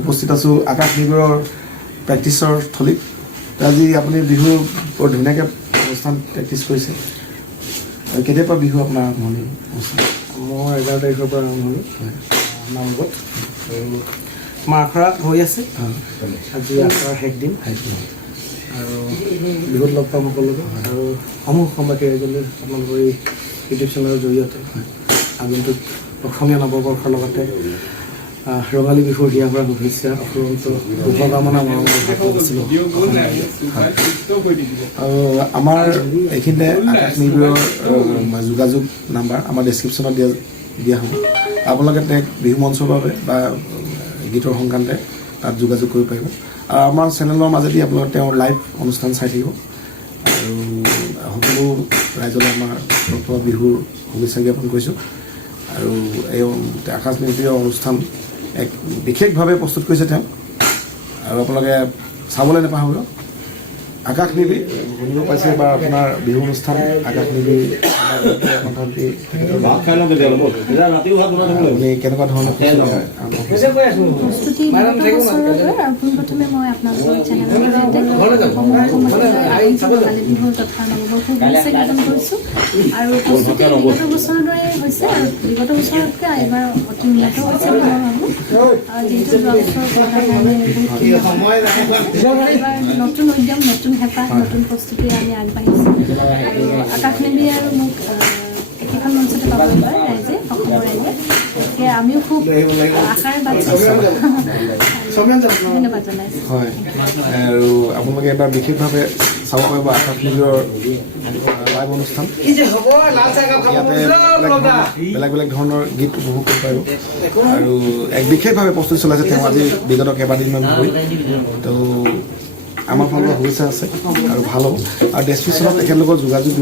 উপস্থিত আছোঁ আকাশ নিবিৰৰ প্ৰেক্টিচৰ থলীত। আজি আপুনি বিহু বৰ ধুনীয়াকৈ অনুষ্ঠান প্ৰেক্টিচ কৰিছে। আৰু কেতিয়াৰ পৰা বিহু আপোনাৰ আৰম্ভণি অনুষ্ঠান? মই 11 তাৰিখৰ পৰা আৰম্ভণি নামগত আৰু আমাৰ আখৰা হৈ আছে। আজি আখৰাৰ শেষ দিন আৰু বিহুত লগ পাম সকলোকে আৰু সমূহ অসমবাসী ৰাইজলৈ আপোনালোকৰ এই ইউটিউব চেনেলৰ জৰিয়তে আগন্তুক অসমীয়া নৱবৰ্ষৰ লগতে ৰঙালী বিহুৰ হিয়া ভৰা শুভেচ্ছা অফুৰন্ত শুভকামনা মৰম কৰিছিলোঁ। আৰু আমাৰ এইখিনিতে আকাশ নিবিৰৰ যোগাযোগ নাম্বাৰ আমাৰ ডেছক্ৰিপশ্যনত দিয়া হ'ব। আপোনালোকে তেওঁক বিহু মঞ্চৰ বাবে বা গীতৰ সংক্ৰান্তে তাত যোগাযোগ কৰিব পাৰিব। আৰু আমাৰ চেনেলৰ মাজেদি আপোনালোকে তেওঁৰ লাইভ অনুষ্ঠান চাই থাকিব। আৰু সকলো ৰাইজলৈ আমাৰ বিহুৰ শুভেচ্ছা জ্ঞাপন কৰিছোঁ। আৰু এই আকাশ নিবিৰৰ অনুষ্ঠান এক বিশেষভাৱে প্ৰস্তুত কৰিছে তেওঁ। আৰু আপোনালোকে চাবলৈ নাপাহৰিব। আকাশ নিবি শুনিব পাইছে বা আপোনাৰ বিহু অনুষ্ঠান আকাশ নিবি আপুনি কেনেকুৱা ধৰণৰ প্ৰস্তুতি পোনপ্ৰথমে মই আপোনালোকৰ চেনেলৰ ৰঙালী বিহুৰ তথা নৱবৰ্ষৰ শুভেচ্ছা জ্ঞাপন কৰিছোঁ। আৰু প্ৰস্তুতি বিগত বছৰৰ দৰে হৈছে আৰু বিগত বছৰতকৈ এইবাৰ অতি উন্নত হৈছে বুলি মই ভাবোঁ। যিহেতু যোৱা বছৰ কৰাৰ কাৰণে এইবাৰ নতুন উদ্যম, নতুন হেঁপাহ, নতুন প্ৰস্তুতিৰে আমি আগবাঢ়িছোঁ। আৰু আকাশ নিবি আৰু মোক একেখন মঞ্চতে পাবলৈ পায় ৰাইজে, অসমৰ ৰাইজে। গতিকে আমিও খুব আশাৰে বাট চাইছোঁ। ধন্যবাদ জনাইছোঁ। হয়, আৰু আপোনালোকে এবাৰ বিশেষভাৱে চাব পাৰিব আকাশ নিবিৰৰ লাইভ অনুষ্ঠান। ইয়াতে বেলেগ বেলেগ ধৰণৰ গীত উপভোগ কৰিব পাৰিব। আৰু এক বিশেষভাৱে প্ৰস্তুতি চলাইছে তেওঁ আজি বিগত কেইবাদিনমান ধৰি। তো আমাৰ ফালৰ পৰা শুভেচ্ছা আছে আৰু ভাল হ'ব। আৰু ডেছক্ৰিপশ্যনত তেখেতলোকৰ যোগাযোগ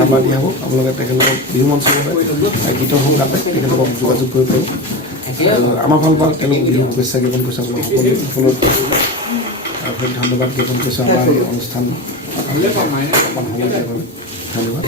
নাম্বাৰ দিয়া হ'ব। আপোনালোকে তেখেতলোকক বিহু মঞ্চৰ বাবে গীতৰ সংক্ৰান্তে তেখেতলোকক যোগাযোগ কৰিব পাৰিব। আৰু আমাৰ ফালৰ পৰা তেওঁলোকক বিহু শুভেচ্ছা জ্ঞাপন কৰিছোঁ। আপোনালোক সকলো ধন্যবাদ জ্ঞাপন কৰিছোঁ আমাৰ এই অনুষ্ঠান অকণমান সময় দিয়াৰ বাবে ধন্যবাদ।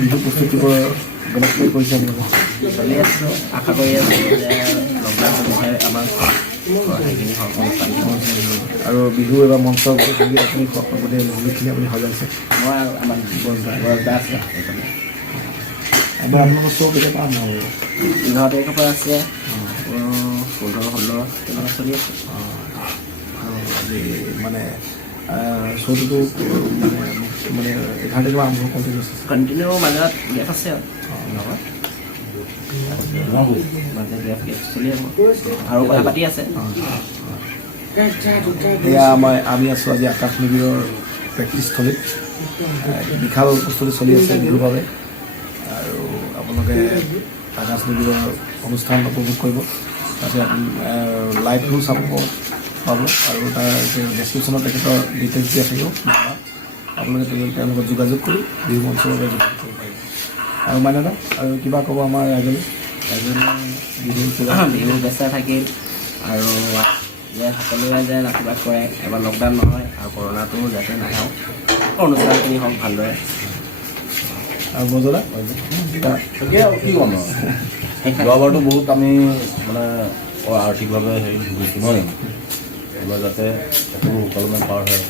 বিহু প্ৰস্তুতিবোৰ বেলেগকৈ কৰিছে চলি আছোঁ, আশা কৰি আছোঁ যে আমাৰ আৰু বিহু এবাৰ মঞ্চ আপুনি গোটেই বহুতখিনি আপুনি সজাইছে। মই আমাৰ বৰদা আছে এবাৰ আপোনালোকৰ শ্ব' কেতিয়া পাম হ'ব? 11 তাৰিখৰ পৰা আছে, 15-16 তেনেকৈ চলি আছে। আৰু আজি মানে শ্ব'টোতো মানে 11 তাৰিখৰ আৰম্ভ কণ্টিনিউছ আছে। কণ্টিনিউ মাজত গেপ আছে আৰু লগত মাজে গেপ চলি আহিব আৰু কথা পাতি আছে। এয়া আমি আছোঁ আজি আকাশ নিবিৰৰ প্ৰেক্টিছস্থলীত। বিশাল প্ৰস্তুতি চলি আছে বিহুৰ বাবে আৰু আপোনালোকে আকাশ নিবিৰৰ অনুষ্ঠান উপভোগ কৰিব। তাতে লাইভটো চাব পাব আৰু তাৰ ডেছক্ৰিপশ্যনত তেখেতৰ ডিটেইলছ দিয়া থাকিব। আপোনালোকে তেওঁলোকক যোগাযোগ কৰি বিহু মঞ্চৰ বাবে যোগাযোগ কৰিব পাৰিব। আৰু মানে আৰু কিবা ক'ব আমাৰ ৰাইজলৈ? বিহু বেচা থাকিল আৰু যে সকলোৱে যে আশীৰ্বাদ কৰে এবাৰ লকডাউন নহয় আৰু কৰোণাটো যাতে নাহক, অনুষ্ঠানখিনি হওক ভালদৰে। আৰু মজলা তাকে আৰু কি ক'ম আৰু যোৱাবাৰতো বহুত আমি মানে আৰ্থিকভাৱে হেৰি ভুগিছোঁ নহয়, এইবাৰ যাতে সকলো সুকলমে পাৰ হয়।